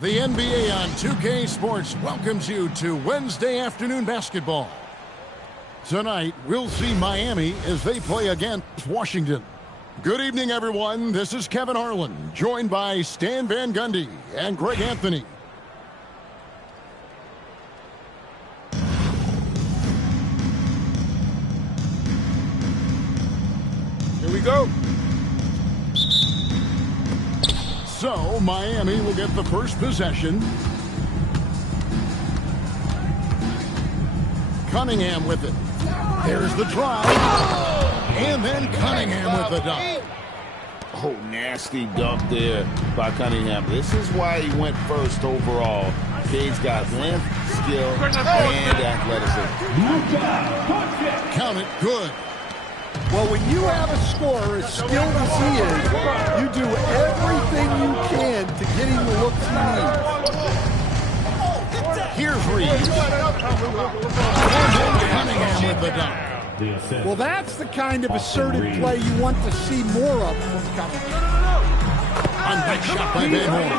The NBA on 2K Sports welcomes you to Wednesday afternoon basketball. Tonight, we'll see Miami as they play against Washington. Good evening, everyone. This is Kevin Harlan, joined by Stan Van Gundy and Greg Anthony. Here we go. So, Miami will get the first possession. Cunningham with it. There's the drive. And then Cunningham with the dunk. Oh, nasty dunk there by Cunningham. This is why he went first overall. Cade's got length, skill, and athleticism. Count it, good. Well, when you have a scorer as skilled as he is, you do everything you can to get him the looks he needs. Here's Reeves. And then Cunningham with the dunk. Well, that's the kind of assertive play you want to see more of from Cunningham. Unback shot by Van Horn.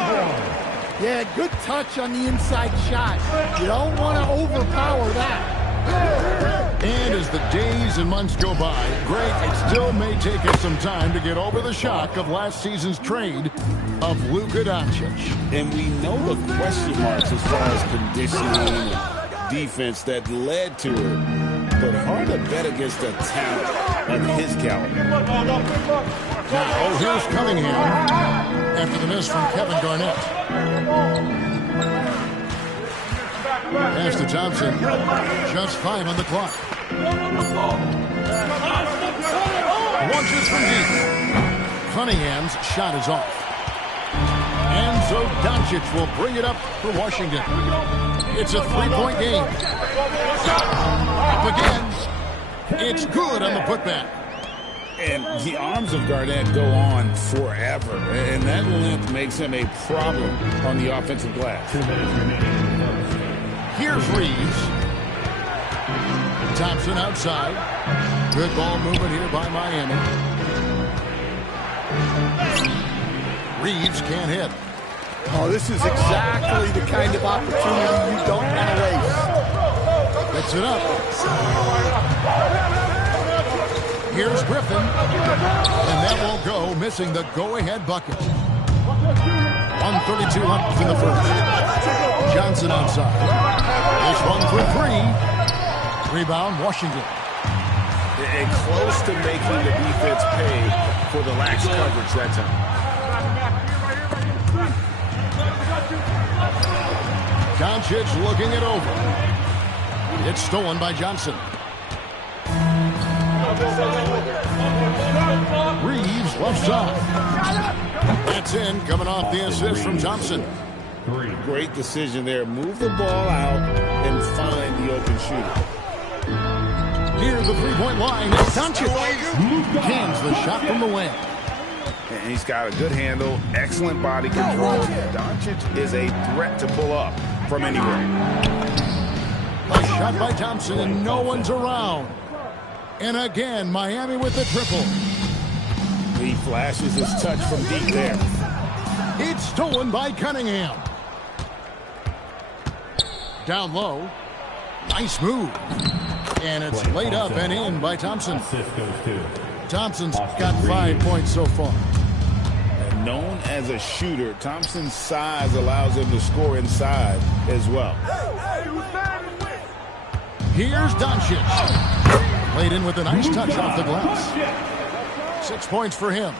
Yeah, good touch on the inside shot. You don't want to overpower that. And as the days and months go by, Greg, it still may take us some time to get over the shock of last season's trade of Luka Doncic. And we know the question marks as far as conditioning and defense that led to it. But hard to bet against a talent of his caliber. Now, here's Cunningham after the miss from Kevin Garnett. Pass to Thompson. Just 5 on the clock. Launches from deep. Cunningham's shot is off. And so Doncic will bring it up for Washington. It's a three-point game. Up again. It's good on the putback. And the arms of Garnett go on forever. And that length makes him a problem on the offensive glass. Here's Reeves. Thompson outside. Good ball movement here by Miami. Reeves can't hit. Oh, this is exactly the kind of opportunity you don't want to waste. Picks it up. Here's Griffin. And that won't go, missing the go-ahead bucket. 132 left in the first. Johnson outside. This one for 3. Rebound, Washington. And close to making the defense pay for the lax coverage that time. Doncic looking it over. It's stolen by Johnson. Reeves left side. That's in, coming off the assist from Thompson. Great decision there. Move the ball out and find the open shooter. Here's the three-point line. Doncic cans the shot from the wing. And he's got a good handle, excellent body control. Doncic is a threat to pull up from anywhere. A shot by Thompson, and no one's around. And again, Miami with the triple. He flashes his touch from deep there. It's stolen by Cunningham. Down low. Nice move. And it's laid up and in by Thompson. Thompson's got 5 points so far. And known as a shooter, Thompson's size allows him to score inside as well. Here's Doncic. Laid in with a nice touch off the glass. 6 points for him.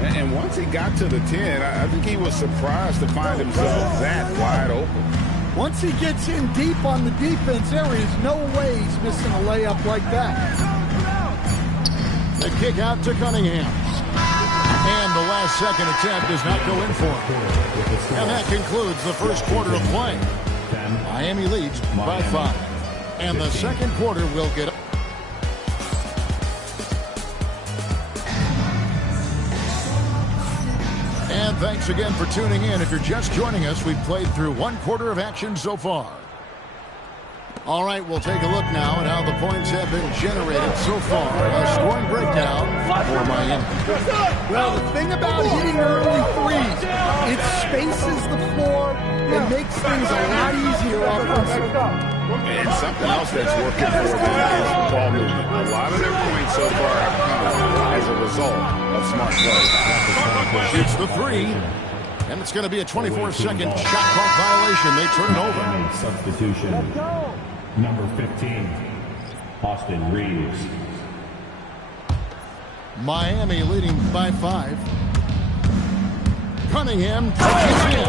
And once he got to the 10, I think he was surprised to find himself that wide open. Once he gets in deep on the defense, there is no way he's missing a layup like that. The kick out to Cunningham. And the last second attempt does not go in for him. And that concludes the first quarter of play. Miami leads by 5. And the second quarter will get up. And thanks again for tuning in. If you're just joining us, we've played through 1 quarter of action so far. All right, we'll take a look now at how the points have been generated so far. A scoring breakdown for Miami. Well, the thing about hitting early threes, it spaces the floor and makes things a lot easier offensively. And something else that's working for them is ball movement. A lot of their points so far have come as a result of smart play. Shoots the three. And it's going to be a 24-second shot clock violation. They turn it over. Substitution. Number 15, Austin Reeves. Miami leading by 5. Cunningham touches in.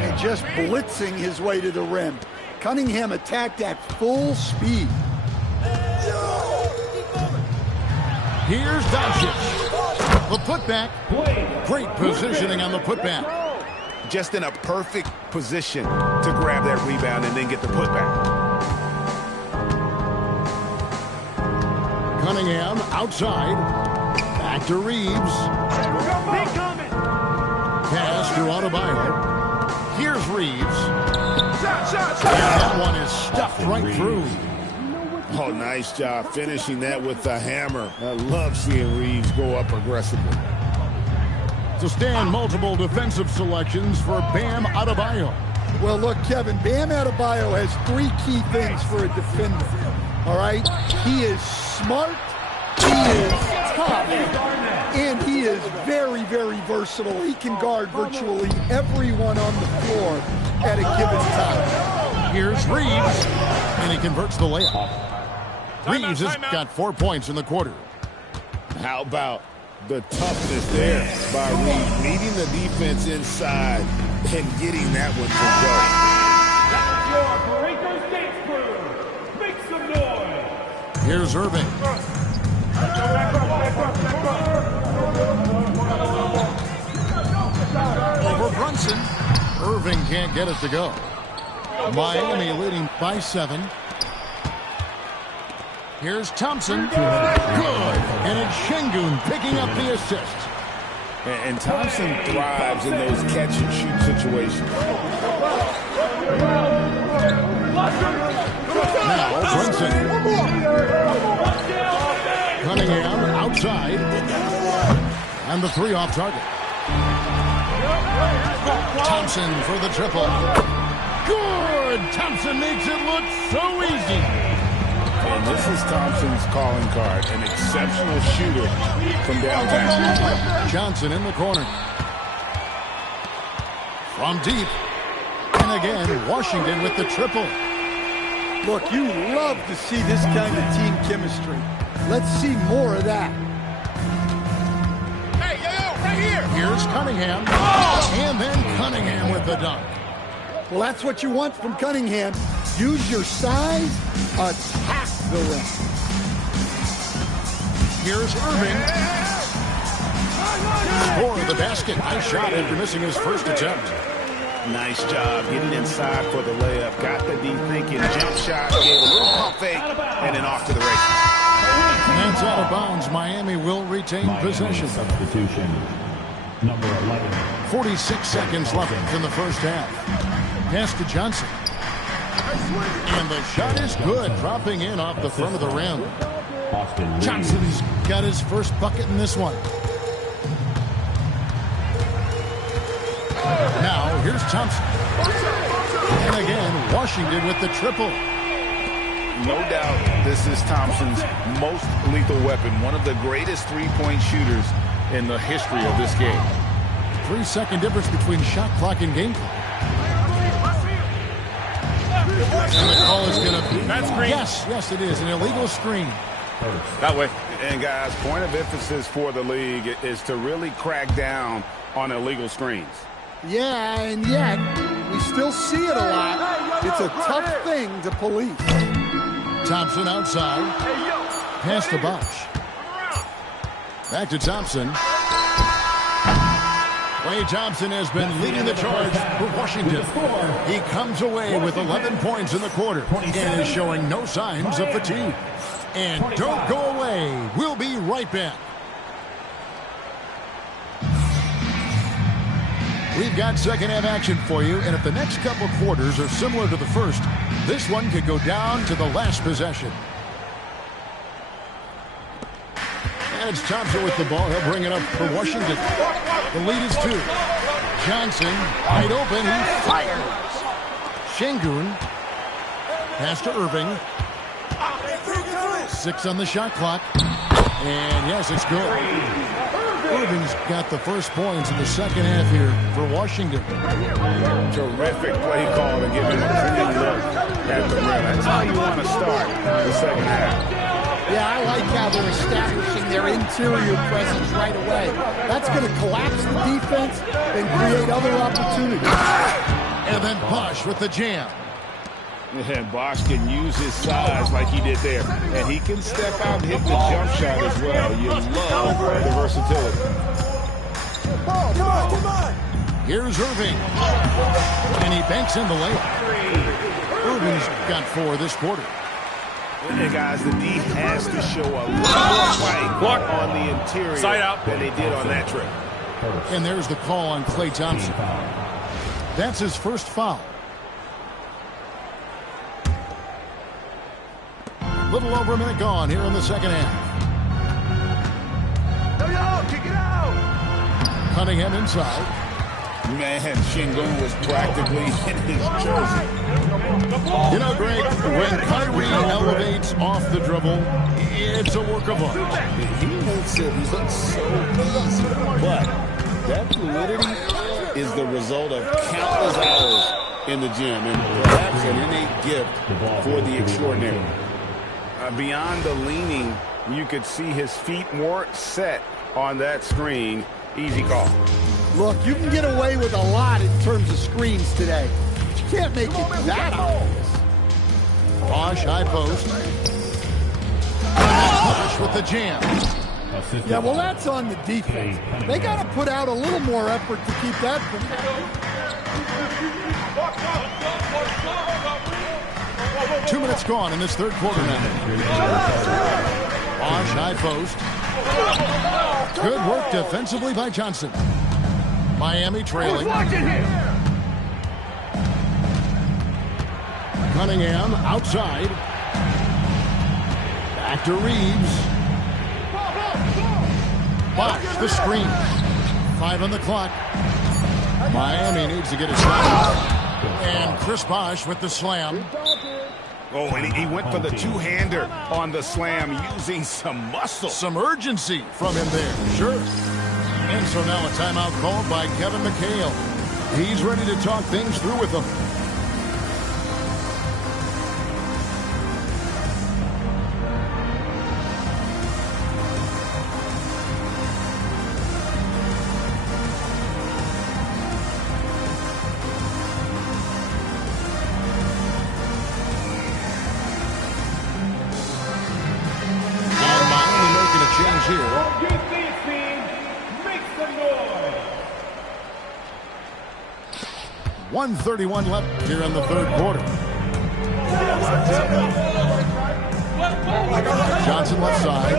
And just blitzing his way to the rim. Cunningham attacked at full speed. Here's Doncic. The putback. Great positioning on the putback. Just in a perfect position to grab that rebound and then get the putback. Cunningham outside. Back to Reeves. Pass to Adebayo. Here's Reeves. And that one is stuffed right through. Oh, nice job finishing that with the hammer. I love seeing Reeves go up aggressively. To stand multiple defensive selections for Bam Adebayo. Well, look, Kevin, Bam Adebayo has 3 key things for a defender. All right? He is smart, he is tough, and he is very, very versatile. He can guard virtually everyone on the floor at a given time. Here's Reeves, and he converts the layup. Reeves has got 4 points in the quarter. How about the toughness there by Reeves, meeting the defense inside and getting that one to go. Here's Irving. Over Brunson. Irving can't get it to go. Miami leading by 7. Here's Thompson. Good. And it's Şengün picking up the assist. And Thompson thrives in those catch-and-shoot situations. Now Brunson. Cunningham outside. And the 3 off target. Thompson for the triple. Good! Thompson makes it look so easy. And this is Thompson's calling card, an exceptional shooter from downtown. Johnson in the corner. From deep. And again, Washington with the triple. Look, you love to see this kind of team chemistry. Let's see more of that. Hey, yo, right here. Here's Cunningham. And then Cunningham with the dunk. Well, that's what you want from Cunningham. Use your size, attack the rim. Here's Irving. For the basket. Nice shot after missing his first attempt. Nice job getting inside for the layup. Got the deep thinking. Jump shot. Gave a little pump fake. And then off to the races. And that's out of bounds. Miami will retain possession. Substitution. Number 11. 46 seconds left in the first half. Pass to Johnson. And the shot is good, dropping in off the front of the rim. Johnson's got his first bucket in this one. Now, here's Thompson. And again, Washington with the triple. No doubt this is Thompson's most lethal weapon. One of the greatest three-point shooters in the history of this game. 3-second difference between shot clock and game clock. And the call is going to be... That's green. Yes, it is. An illegal screen. That way. And, guys, point of emphasis for the league is to really crack down on illegal screens. Yeah, and yet, we still see it a lot. It's a tough thing to police. Thompson outside. Pass to Bosch. Back to Thompson. Klay Thompson has been leading the charge for Washington. He comes away with 11 points in the quarter and is showing no signs of fatigue. And don't go away. We'll be right back. We've got second half action for you, and if the next couple quarters are similar to the first, this one could go down to the last possession. And it's Thompson with the ball. He'll bring it up for Washington. The lead is 2. Johnson, wide open, he fires. Şengün, pass to Irving. 6 on the shot clock. And yes, it's good. Irving's got the first points in the second half here for Washington. Terrific play call to give him a clean look at the rim. That's how you want to start the second half. Yeah, I like how they're establishing their interior presence right away. That's going to collapse the defense and create other opportunities. And then Bosch with the jam. And Bosch can use his size like he did there. And he can step out and hit the jump shot as well. You love the versatility. Come on. Here's Irving. And he banks in the layup. Irving's got 4 this quarter. And guys, the D has to show a lot more fight on the interior than they did on that trip. And there's the call on Klay Thompson. That's his first foul. Little over a minute gone here in the second half. Kick it out! Cunningham inside. Man, Şengün was practically in his jersey. You know, Greg, when Kyrie elevates off the dribble, it's a work of art. He makes it look so easy. But that fluidity is the result of countless hours in the gym and perhaps an innate gift for the extraordinary. Beyond the leaning, you could see his feet more set on that screen. Easy call. Look, you can get away with a lot in terms of screens today. You can't make it that obvious. Bosch, high post. Bosch with the jam. Yeah, well, that's on the defense. They got to put out a little more effort to keep that from happening. 2 minutes gone in this third quarter now. Bosch, high post. Good work defensively by Johnson. Miami trailing. Cunningham outside. Back to Reeves. Bosch, the screen. 5 on the clock. Miami needs to get a shot. And Chris Bosch with the slam. Oh, and he went for the two-hander on the slam using some muscle. Some urgency from him there, sure. And so now a timeout called by Kevin McHale. He's ready to talk things through with them. Here. 1:31 left here in the third quarter. Johnson left side.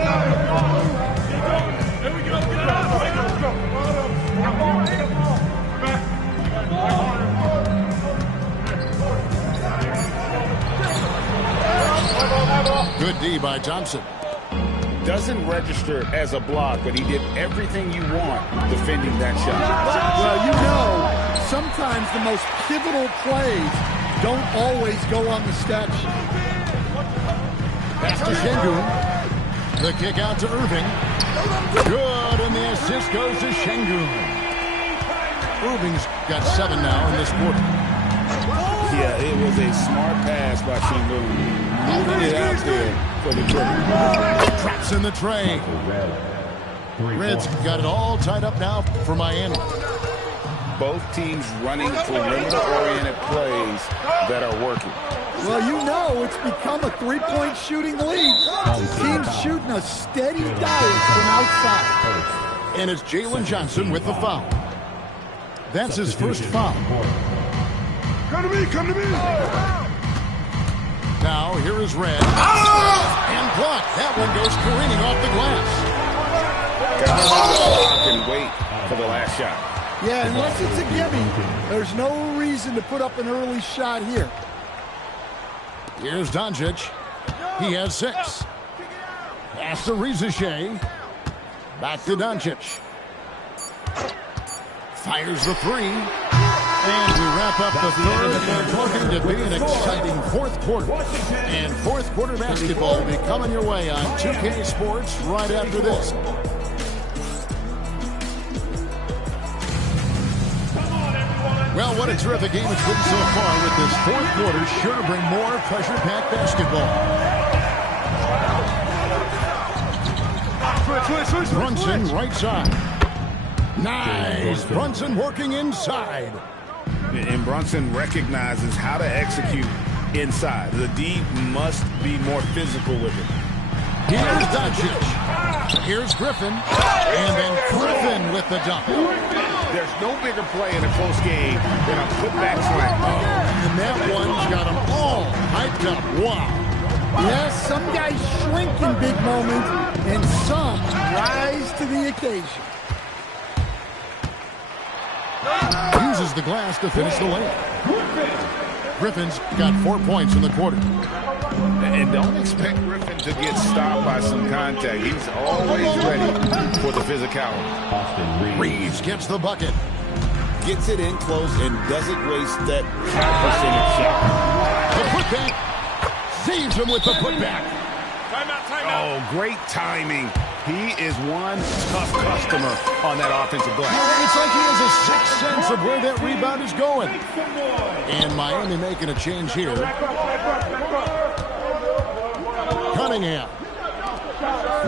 Good D by Thompson. Doesn't register as a block, but he did everything you want defending that shot. Well, you know, sometimes the most pivotal plays don't always go on the stat sheet. Pass to Şengün. The kick out to Irving. Good, and the assist goes to Şengün. Irving's got 7 now in this quarter. Yeah, it was a smart pass by Şengün. Moving it out there for the dribble. Traps in the tray. Reds got it all tied up now for Miami. Both teams running perimeter-oriented plays that are working. Well, you know, it's become a three-point shooting league. Teams shooting a steady dive from outside. And it's Jalen Johnson with the foul. That's his first foul. Come to me, come to me. Now, here is Red. And blocked. That one goes careening off the glass. Got to block and wait for the last shot. Yeah, unless it's a gimme, there's no reason to put up an early shot here. Here's Doncic. He has 6. Pass to Rizichet. Back to Doncic. Fires the 3. And we wrap up the third, and looking to be an exciting fourth quarter. And fourth quarter basketball will be coming your way on 2K Sports right after this. Well, what a terrific game it's been so far with this fourth quarter. Sure to bring more pressure-packed basketball. Brunson, right side. Nice. Brunson working inside. And Brunson recognizes how to execute inside. The D must be more physical with it. Here's Doncic. Here's Griffin. And then Griffin with the dunk. There's no bigger play in a close game than a putback slam. And that one's got them all hyped up. Wow. Yes, some guys shrink in big moments, and some rise to the occasion. Uses the glass to finish the layup. Griffin's got 4 points in the quarter. And don't expect Griffin to get stopped by some contact. He's always ready for the physicality. Reeves gets the bucket. Gets it in close and doesn't waste that high percentage shot. The putback. Saves him with the putback. Oh, great timing. He is one tough customer on that offensive glass. It's like he has a sixth sense of where that rebound is going. And Miami making a change here. Cunningham.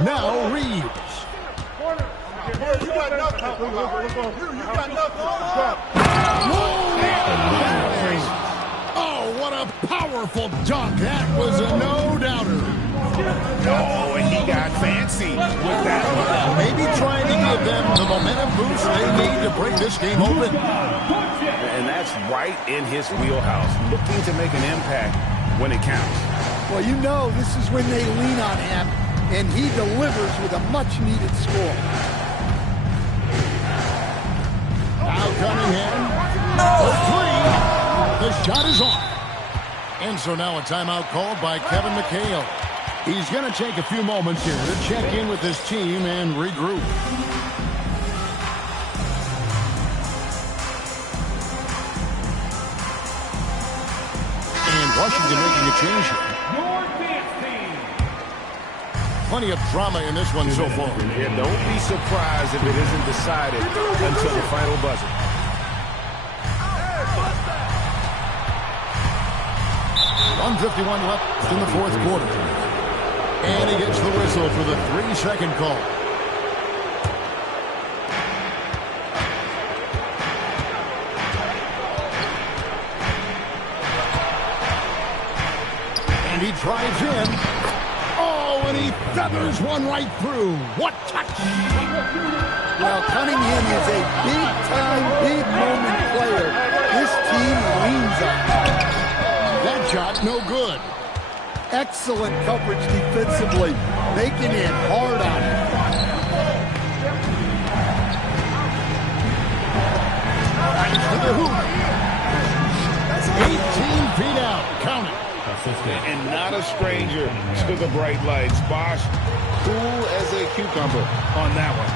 Now Reeves. Oh, what a powerful dunk. That was a no-doubter. Oh, and he got fancy with that one. Maybe trying to give them the momentum boost they need to break this game open. And that's right in his wheelhouse. Looking to make an impact when it counts. Well, you know this is when they lean on him, and he delivers with a much-needed score. Now Cunningham. The 3. The shot is off. And so now a timeout called by Kevin McHale. He's going to take a few moments here to check in with his team and regroup. And Washington making a change here. Plenty of drama in this one so far. Yeah, don't be surprised if it isn't decided until the final buzzer. .151 left in the fourth quarter. And he gets the whistle for the 3-second call. And he drives in. Oh, and he feathers one right through. What touch! Well, Cunningham is a big-time, big-moment player. This team leans on him. That shot, no good. Excellent coverage defensively, making it hard on him. Right to the hoop. That's 18 feet out. Count it. And not a stranger to the bright lights. Bosch, cool as a cucumber on that one.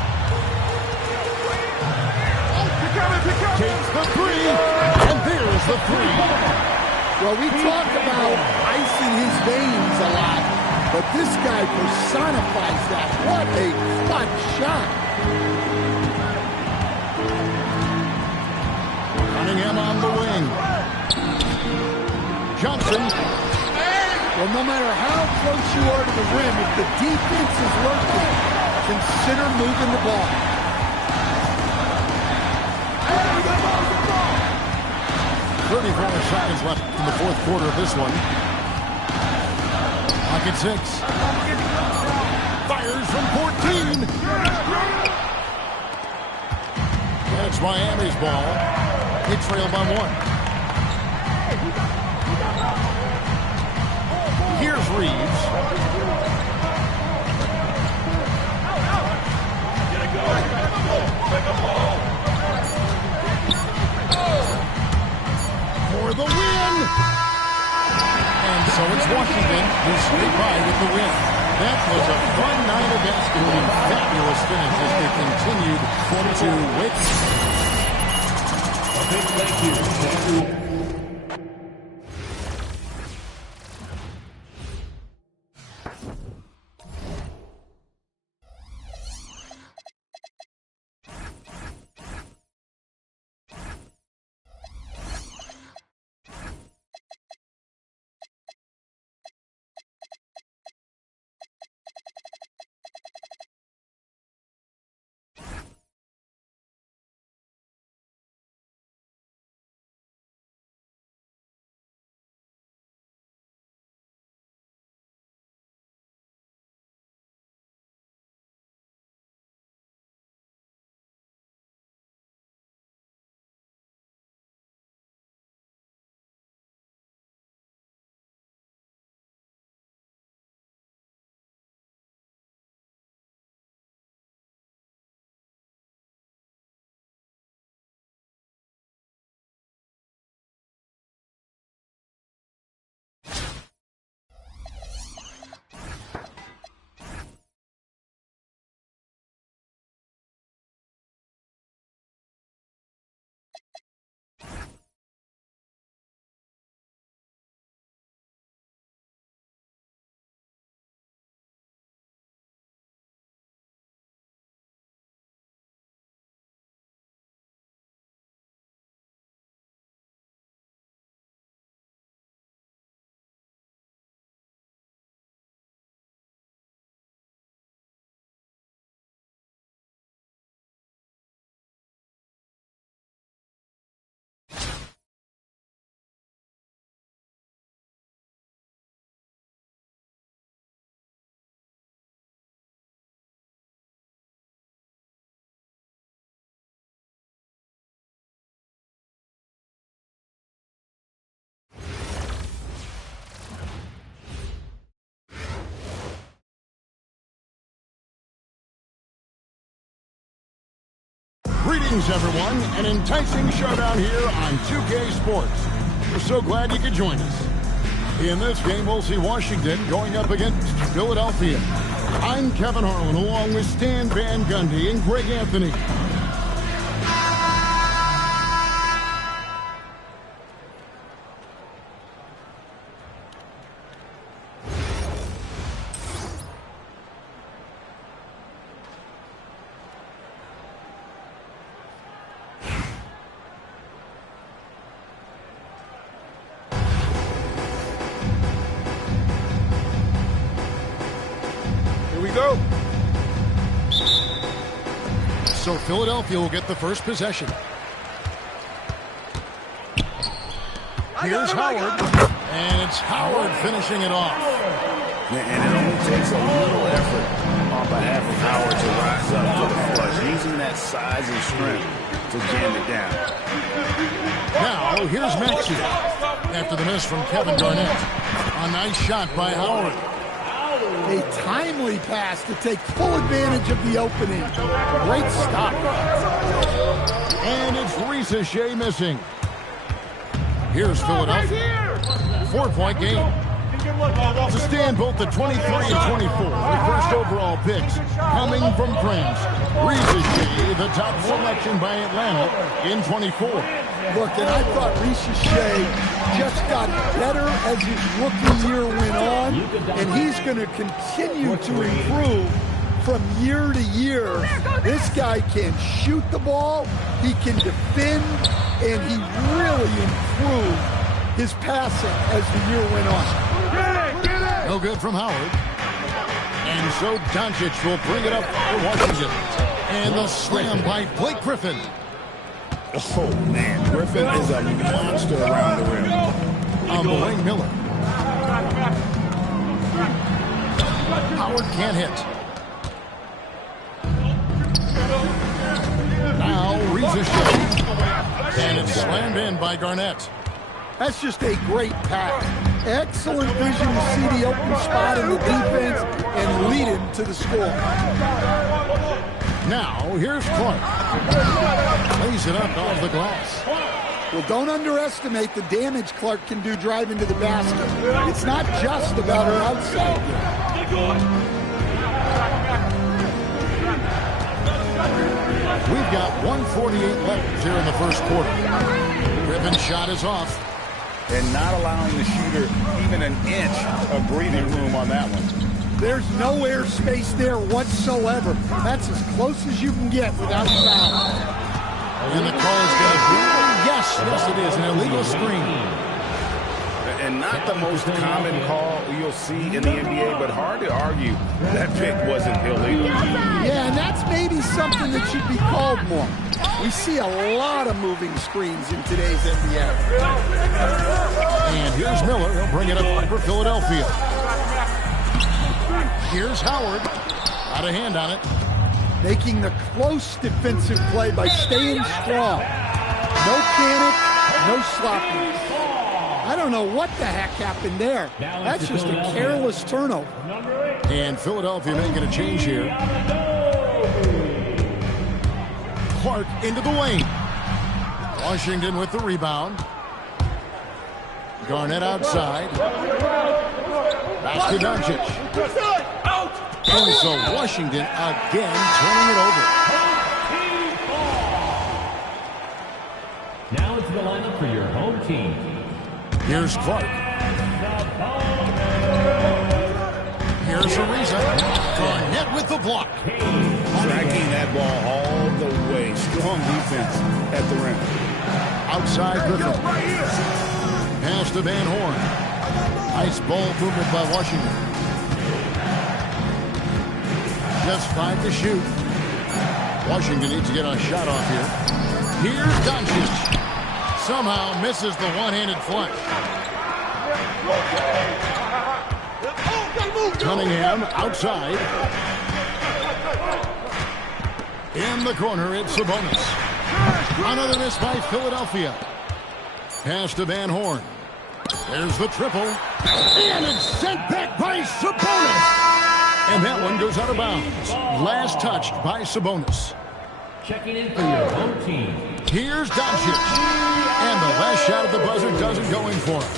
Takes the 3, and there's the 3. Well, we talk about icing his veins a lot, but this guy personifies that. What a clutch shot. Cunningham on the wing. Johnson. Well, no matter how close you are to the rim, if the defense is lurking, consider moving the ball. 34 seconds left in the fourth quarter of this one. Pocket 6. Fires from 14. That's Miami's ball. They trail by 1. Here's Reeves. So it's Washington who scrape by with the win. That was a fun night of basketball. Fabulous finish as they continued to win. A big thank you to everyone. Greetings, everyone. An enticing showdown here on 2K Sports. We're so glad you could join us. In this game, we'll see Washington going up against Philadelphia. I'm Kevin Harlan, along with Stan Van Gundy and Greg Anthony. Go. So Philadelphia will get the first possession. Here's Howard, and it's Howard finishing it off. And it only takes a little effort on behalf of Howard to rise up to the flush, using that size and strength to jam it down. Now, here's Maxey. After the miss from Kevin Garnett. A nice shot by Howard. A timely pass to take full advantage of the opening. Great stop. And it's Ricochet missing. Here's Philadelphia. 4-point game. To stand both the 23 and 24, the first overall picks coming from France. Ricochet, the top selection by Atlanta in 24. Look, and I thought Ricochet just got better as his rookie year went on, and he's going to continue to improve from year to year. This guy can shoot the ball, he can defend, and he really improved his passing as the year went on. No good from Howard. And so Doncic will bring it up for Washington. And the slam by Blake Griffin. Oh, man. Griffin is a monster around the rim. Blaine Miller. Howard can't hit. Now Ricochet. And it's slammed in by Garnett. That's just a great pass. Excellent vision to see the open spot in the defense and lead him to the score. Now, here's Clark. Lays it up off the glass. Well, don't underestimate the damage Clark can do driving to the basket. It's not just about her outside game. We've got 1:48 left here in the first quarter. Griffin's shot is off. And not allowing the shooter even an inch of breathing room on that one. There's no air space there whatsoever. That's as close as you can get without foul. And the call is going to be, yes, it is, an illegal screen. And not the most common call you'll see in the NBA, but hard to argue that pick wasn't illegal. Yeah, and that's maybe something that should be called more. We see a lot of moving screens in today's NBA. And here's Miller. He'll bring it up for Philadelphia. Here's Howard. Got a hand on it. Making the close defensive play by staying strong. No panic, no sloppiness. I don't know what the heck happened there. That's just a careless turnover. And Philadelphia making a change here. Clark into the lane. Washington with the rebound. Garnett outside. Pass to Doncic. And so Washington again turning it over. Now into the lineup for your home team. Here's Clark. Here's Ariza. Garnett with the block. Tracking that ball all the way. Strong defense at the rim. Outside Griffin. Pass to Van Horn. Nice ball movement by Washington. Just 5 to shoot. Washington needs to get a shot off here. Here's Doncic. Somehow misses the one-handed flush. Cunningham outside. In the corner, it's Sabonis. Another miss by Philadelphia. Pass to Van Horn. There's the triple. And it's sent back by Sabonis. And that one goes out of bounds. Last touched by Sabonis. Checking in for your home team. Here's Doncic. And the last shot at the buzzer doesn't go in for him.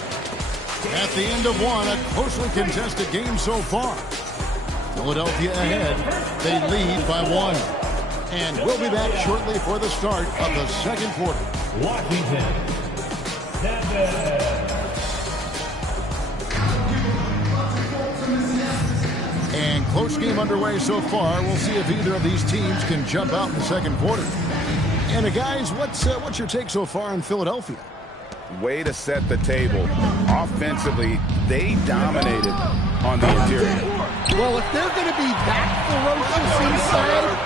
At the end of one, a closely contested game so far. Philadelphia ahead. They lead by 1. And we'll be back shortly for the start of the second quarter. Washington 7. And close game underway so far. We'll see if either of these teams can jump out in the second quarter. And guys, what's your take so far on Philadelphia? Way to set the table. Offensively, they dominated on the interior. Well, if they're going to be that ferocious inside,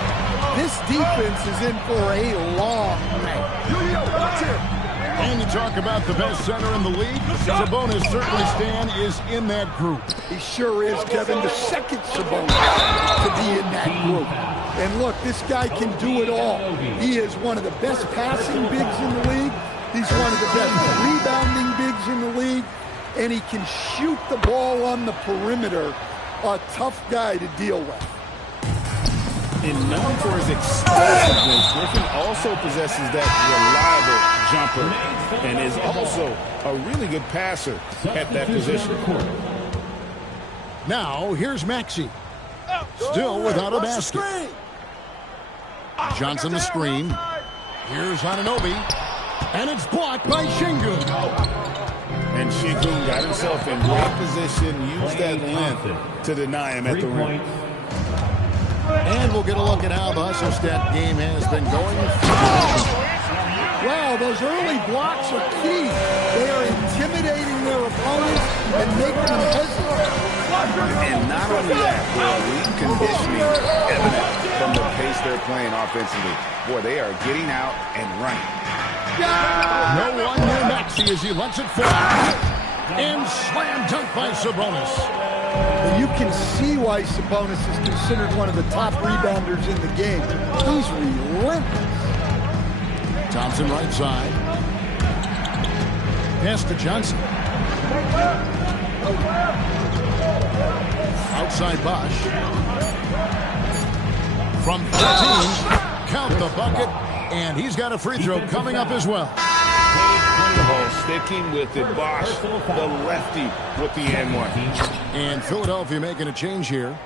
this defense is in for a long night. And you talk about the best center in the league, Sabonis certainly, Stan, is in that group. He sure is, Kevin, the second Sabonis to be in that group. And look, this guy can do it all. He is one of the best passing bigs in the league. He's one of the best rebounding bigs in the league. And he can shoot the ball on the perimeter. A tough guy to deal with. And known for his explosiveness, Griffin also possesses that reliable jumper and is also a really good passer at that position. Now, here's Maxey. Still without a basket. Johnson the screen. Here's Anunoby. And it's blocked by Şengün. And Şengün got himself in great position, used that length to deny him at the rim. And we'll get a look at how the hustle stat game has been going. Wow, those early blocks are key. They are intimidating their opponents and making them hesitate. And not only that, their elite conditioning evident from the pace they're playing offensively. Boy, they are getting out and running. No one near Maxey as he lets it fly. And slam dunk by Sabonis. You can see why Sabonis is considered one of the top rebounders in the game. He's relentless. Thompson right side. Pass to Johnson. Outside Bosch. From 13, count the bucket, and he's got a free throw coming up as well. Sticking with it, Bosch, the lefty with the N1. And Philadelphia making a change here.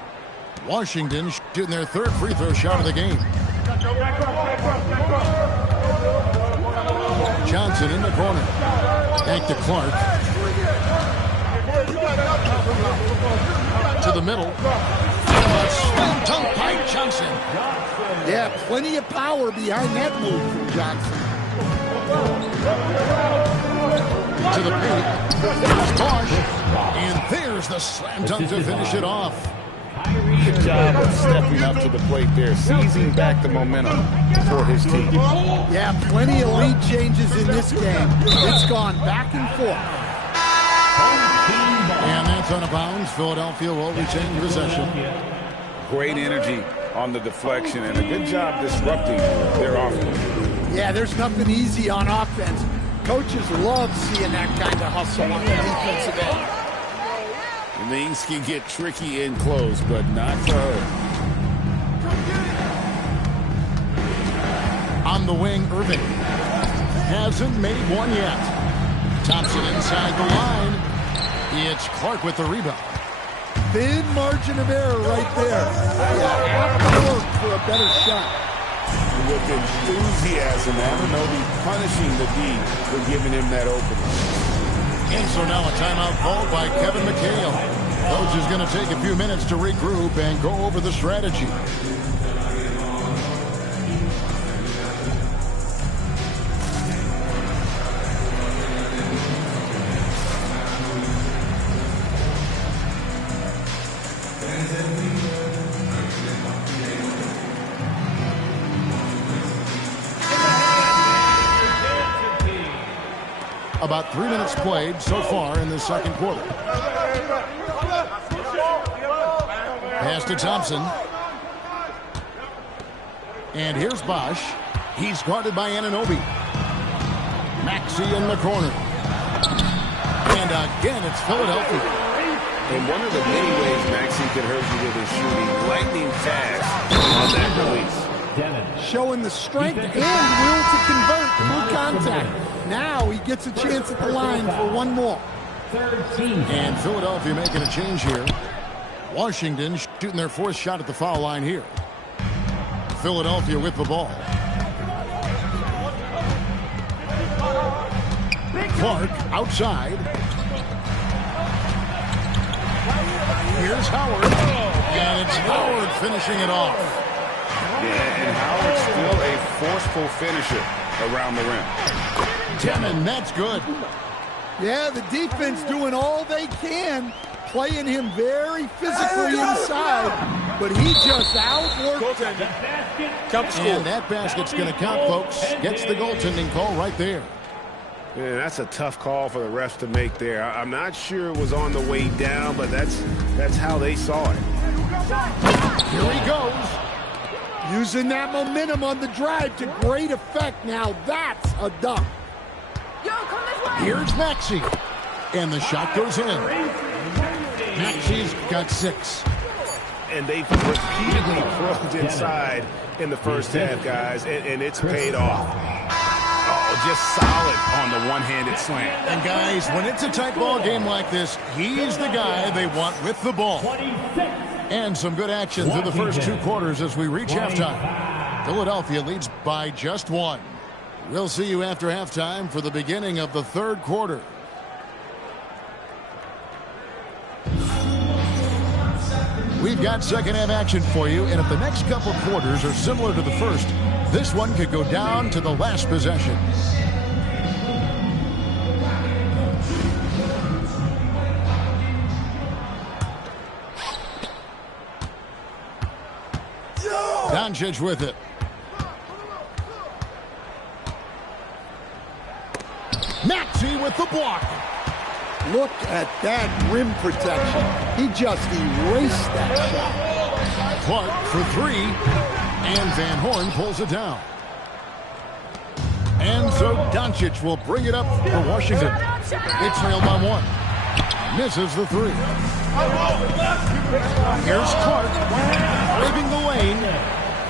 Washington shooting their third free throw shot of the game. Johnson in the corner. Back to Clark. To the middle. Slam dunk by Johnson. Yeah, plenty of power behind that move from Johnson. To the paint. There's Bosch. And there's the slam dunk to finish it off. Good job of stepping up to the plate there, seizing back the momentum for his team. Yeah, plenty of lead changes in this game. It's gone back and forth. And that's out of bounds. Philadelphia will retain possession. Great energy on the deflection and a good job disrupting their offense. Yeah, there's nothing easy on offense. Coaches love seeing that kind of hustle on the defensive end. Things can get tricky in close, but not for her. On the wing, Irving. Hasn't made one yet. Thompson inside the line. It's Clark with the rebound. Thin margin of error right there. Yeah, have to work for a better shot. With enthusiasm, Anunoby punishing the D for giving him that opening. And so now a timeout called by Kevin McHale. Coach is going to take a few minutes to regroup and go over the strategy. About 3 minutes played so far in the second quarter. Pass to Thompson. And here's Bosch. He's guarded by Anunoby. Maxey in the corner. And again, it's Philadelphia. And one of the many ways Maxey could hurt you with his shooting, lightning fast on that release. Showing the strength and will to convert through contact. Now he gets a chance at the line for one more. And Philadelphia making a change here. Washington shooting their fourth shot at the foul line here. Philadelphia with the ball. Clark outside. Here's Howard. And it's Howard finishing it off. Yeah, and Howard's still a forceful finisher around the rim. Demon, that's good. Yeah, the defense doing all they can, playing him very physically inside, but he just outworked him. And that basket's going to count, folks. Gets the goaltending call right there. Yeah, that's a tough call for the refs to make there. I'm not sure it was on the way down, but that's how they saw it. Here he goes. Using that momentum on the drive to great effect. Now that's a dunk. Here's Maxey. And the shot goes in. Maxey's got 6. And they've repeatedly crossed inside in the first half, guys, and it's paid off. Oh, just solid on the one-handed slam. And guys, when it's a tight ball game like this, he's the guy they want with the ball. And some good action through the first 2 quarters as we reach halftime. Philadelphia leads by just 1. We'll see you after halftime for the beginning of the third quarter. We've got second half action for you, and if the next couple quarters are similar to the first, this one could go down to the last possession. Doncic with it. Maxey with the block. Look at that rim protection. He just erased that shot. Clark for 3. And Van Horn pulls it down. And so Doncic will bring it up for Washington. It's trailed by 1. Misses the 3. Here's Clark. Braving the lane.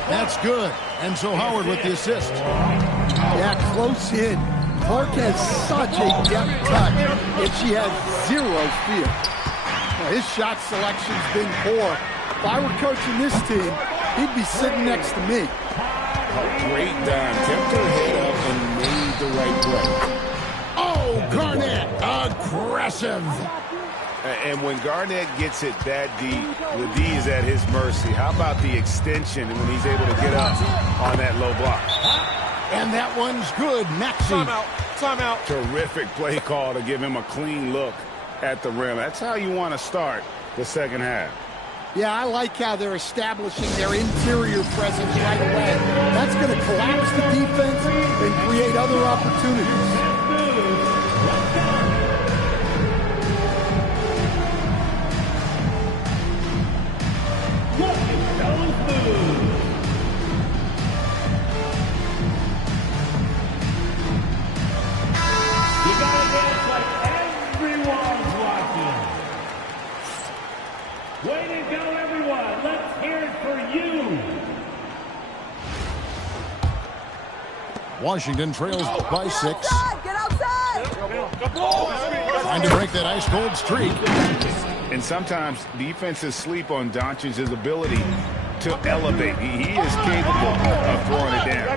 That's good. And so Howard with the assist. Yeah, close in. Clark has such a depth touch, and she has zero feel. Well, his shot selection's been poor. If I were coaching this team, he'd be sitting next to me. Great dime. Kept her head up and made the right play. Oh, Garnett, aggressive. And when Garnett gets it that deep, the D is at his mercy. How about the extension and when he's able to get up on that low block? And that one's good. Maxey. Timeout. Terrific play call to give him a clean look at the rim. That's how you want to start the second half. Yeah, I like how they're establishing their interior presence right away. That's going to collapse the defense and create other opportunities. Way to go, everyone. Let's hear it for you. Washington trails by 6. Get outside! Trying to break that ice-cold streak. And sometimes defenses sleep on Doncic's ability to elevate. He is capable of throwing it down.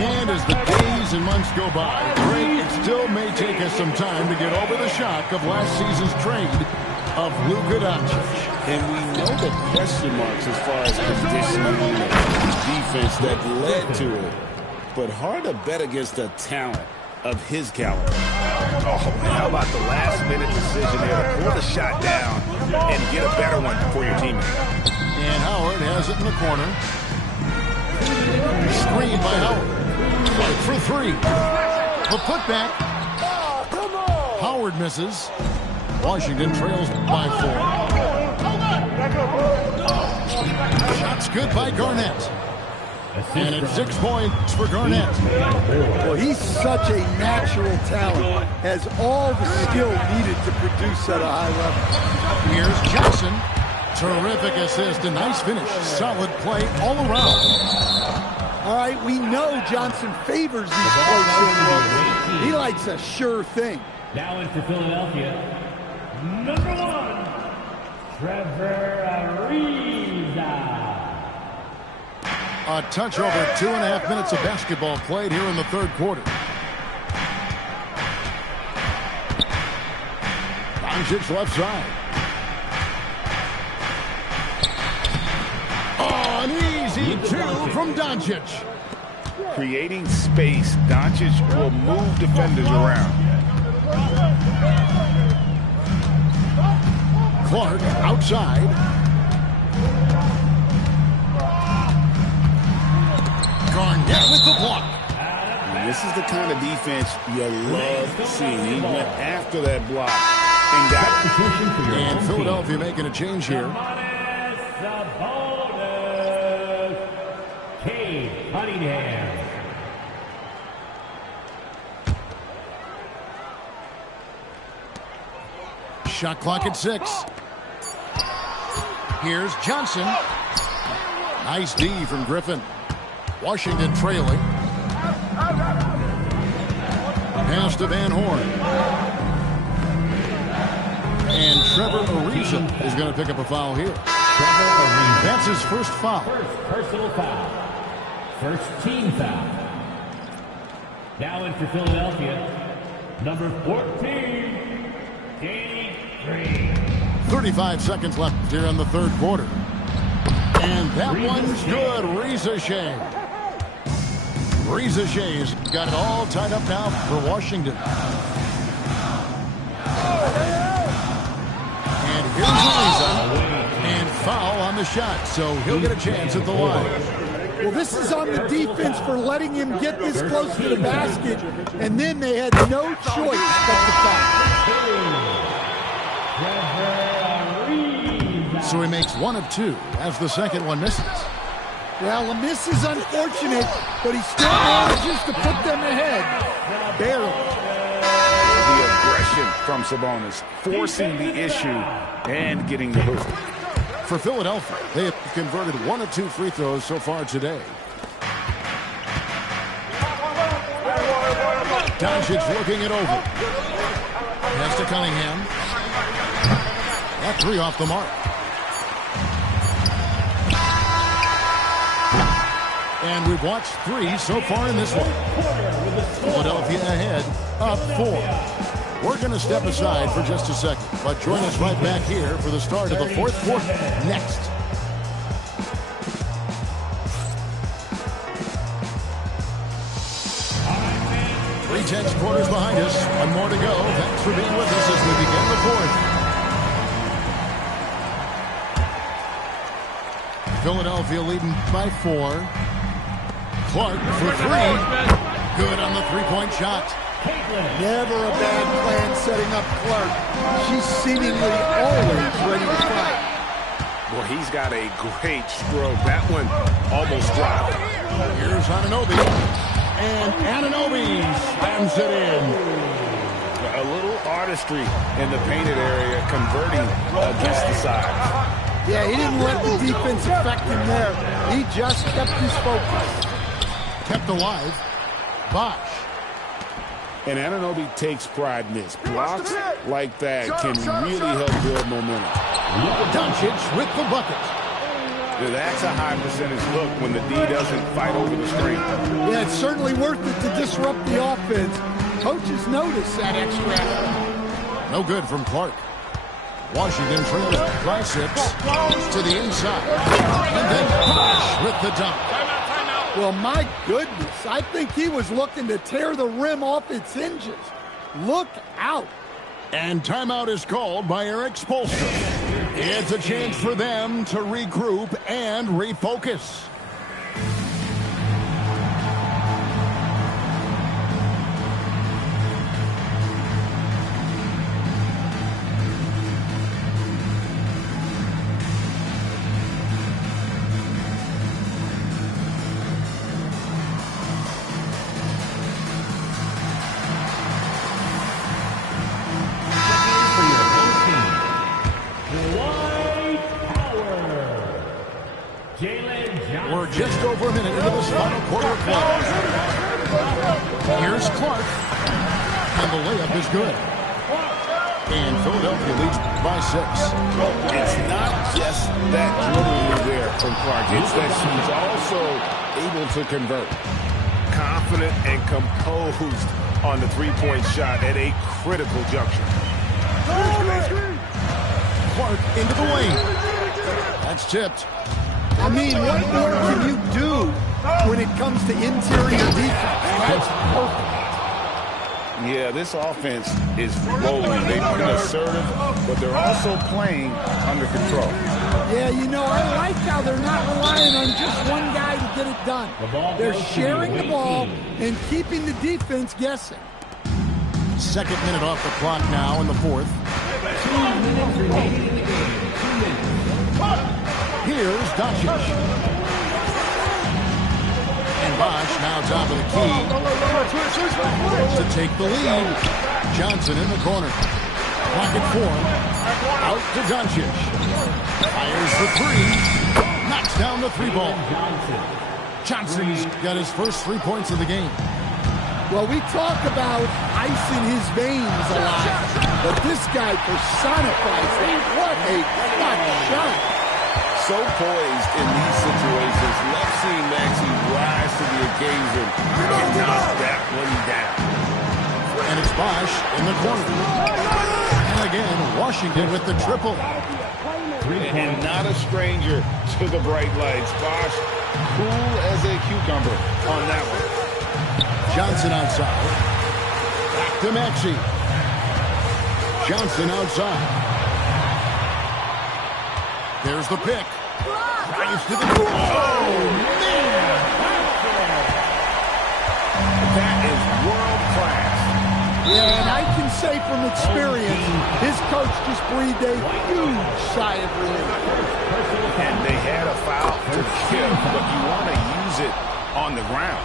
And as the days and months go by, it still may take us some time to get over the shock of last season's trade of Luka Doncic. And we know the question marks as far as conditioning and defense that led to it. But hard to bet against a talent of his caliber. Oh, man, how about the last-minute decision there to pull the shot down and get a better one for your teammate? And Howard has it in the corner. Screen by Howard. Right for 3. The putback. Howard misses. Washington trails by 4. Shot's good by Garnett. And it's 6 points for Garnett. Well, he's such a natural talent. Has all the skill needed to produce at a high level. Here's Johnson. Terrific assist. A nice finish. Solid play all around. All right, we know Johnson favors these close-in looks. He likes a sure thing. Now in for Philadelphia, number 1, Trevor Ariza. A touch over 2.5 minutes of basketball played here in the third quarter. Doncic left side. Oh, an easy 2 from Doncic. Creating space, Doncic will move defenders around. Clark outside. Garnett with the block. And this is the kind of defense you love seeing. He went after that block and got it. And Philadelphia making a change here. Cunningham. Shot clock at 6. Here's Johnson. Nice D from Griffin. Washington trailing. Pass to Van Horn. And Trevor Ariza is going to pick up a foul here. That's his first foul. First personal foul. First team foul. Now in for Philadelphia, number 14, Danny Green. 35 seconds left here in the third quarter. And that one's good. Reza Shea. Reza Shea's got it all tied up now for Washington. And here's Reza. And foul on the shot, so he'll get a chance at the line. Well, this is on the defense for letting him get this close to the basket, and then they had no choice but to foul. So he makes 1 of 2 as the second one misses. Well, the miss is unfortunate, but he still manages to put them ahead. Barely. The aggression from Sabonis, forcing the issue and getting the hoop. For Philadelphia, they have converted 1 of 2 free throws so far today. Doncic looking it over. Pass to Cunningham. That three off the mark. And we've watched 3 so far in this one. Philadelphia ahead, up 4. We're going to step aside for just a second, but join us right back here for the start of the 4th quarter next. 3/10 quarters behind us. One more to go. Thanks for being with us as we begin the 4th. Philadelphia leading by 4. Clark for 3. Good on the three-point shot. Never a bad plan setting up Clark. She's seemingly always ready to fight. Well, he's got a great stroke. That one almost dropped. Here's Anunoby. And Anunoby slams it in. A little artistry in the painted area, converting against the sides. Yeah, he didn't let the defense affect him there. He just kept his focus. Kept alive. Bosh. And Anunoby takes pride in this. Blocks like that can really help build momentum. Doncic with the bucket. Now, that's a high percentage look when the D doesn't fight over the screen. Yeah, it's certainly worth it to disrupt the offense. Coaches notice that extra effort. No good from Clark. Washington trailing by 6 to the inside. And then Bosh with the dunk. Well, my goodness, I think he was looking to tear the rim off its hinges. Look out. And timeout is called by Eric Spoelstra. It's a chance for them to regroup and refocus. We're just over a minute into this final quarter of play. Here's Clark. And the layup is good. And Philadelphia leads by 6. It's not just that dribbling there from Clark. It's that she's also able to convert. Confident and composed on the three-point shot at a critical juncture. Clark into the lane. That's tipped. I mean, what more can you do when it comes to interior defense? That's perfect. Yeah, this offense is rolling. They've been assertive, but they're also playing under control. Yeah, you know, I like how they're not relying on just one guy to get it done. They're sharing the ball and keeping the defense guessing. Second minute off the clock now in the 4th. 2 minutes remaining in the game. 2 minutes. Here's Doncic. And Bosh now top of the key to take the lead. Johnson in the corner. Pocket 4. Out to Doncic. Fires for 3. Knocks down the 3-ball. Johnson's got his first 3 points of the game. Well, we talk about ice in his veins a lot, but this guy personifies that. What a clutch shot. So poised in these situations. Love seeing Maxey rise to the occasion and knock that one down. And it's Bosh in the corner. And again, Washington with the triple. And not a stranger to the bright lights. Bosh, cool as a cucumber on that one. Johnson outside. Back to Maxey. Johnson outside. There's the pick. Drives to the... Oh, man! That is world class. Yeah, and I can say from experience, his coach just breathed a huge sigh of relief. And they had a foul to kill, but you want to use it on the ground.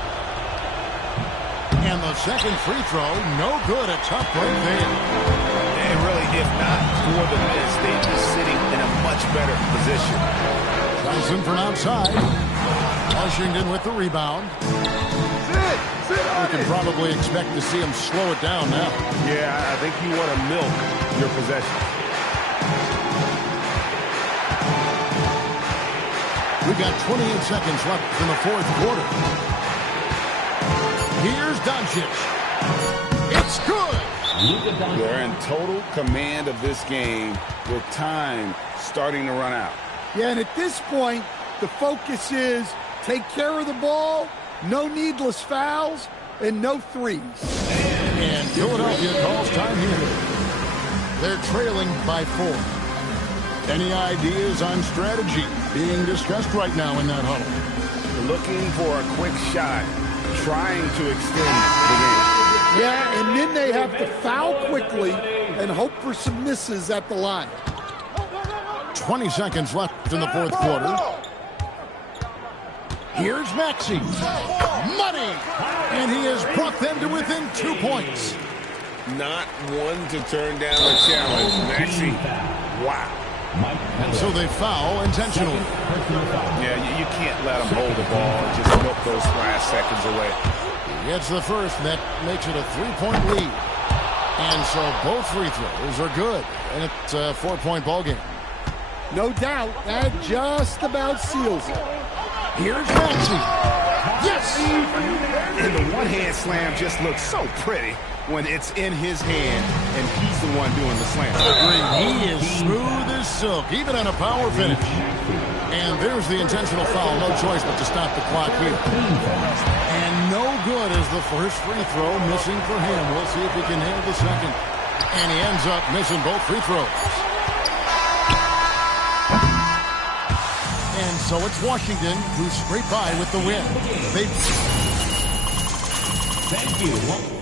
And the second free throw, no good. A tough break there. And really, if not for the miss, they'd be sitting in a much better position. Johnson from outside. Washington with the rebound. We can probably expect to see him slow it down now. Yeah, I think you want to milk your possession. We got 28 seconds left in the fourth quarter. Here's Doncic. It's good. They're in total command of this game with time starting to run out. Yeah, and at this point, the focus is take care of the ball, no needless fouls, and no threes. And Philadelphia calls time here. They're trailing by 4. Any ideas on strategy being discussed right now in that huddle? Looking for a quick shot, trying to extend the game. Yeah, and then they have to foul quickly and hope for some misses at the line. 20 seconds left in the fourth quarter. Here's Maxey. Money! And he has brought them to within 2 points. Not one to turn down a challenge. Maxey, wow. And so they foul intentionally. Yeah, you can't let them hold the ball and just milk those last seconds away. He gets the first, and that makes it a 3-point lead. And so both free throws are good. And it's a 4-point ball game. No doubt, that just about seals it. Here's Maxey. Yes! And the one-hand slam just looks so pretty when it's in his hand and he's the one doing the slam. He is smooth as silk, even on a power finish. And there's the intentional foul. No choice but to stop the clock here. And no good as the first free throw missing for him. We'll see if he can nail the second. And he ends up missing both free throws. And so it's Washington who scraped by with the win. Thank you.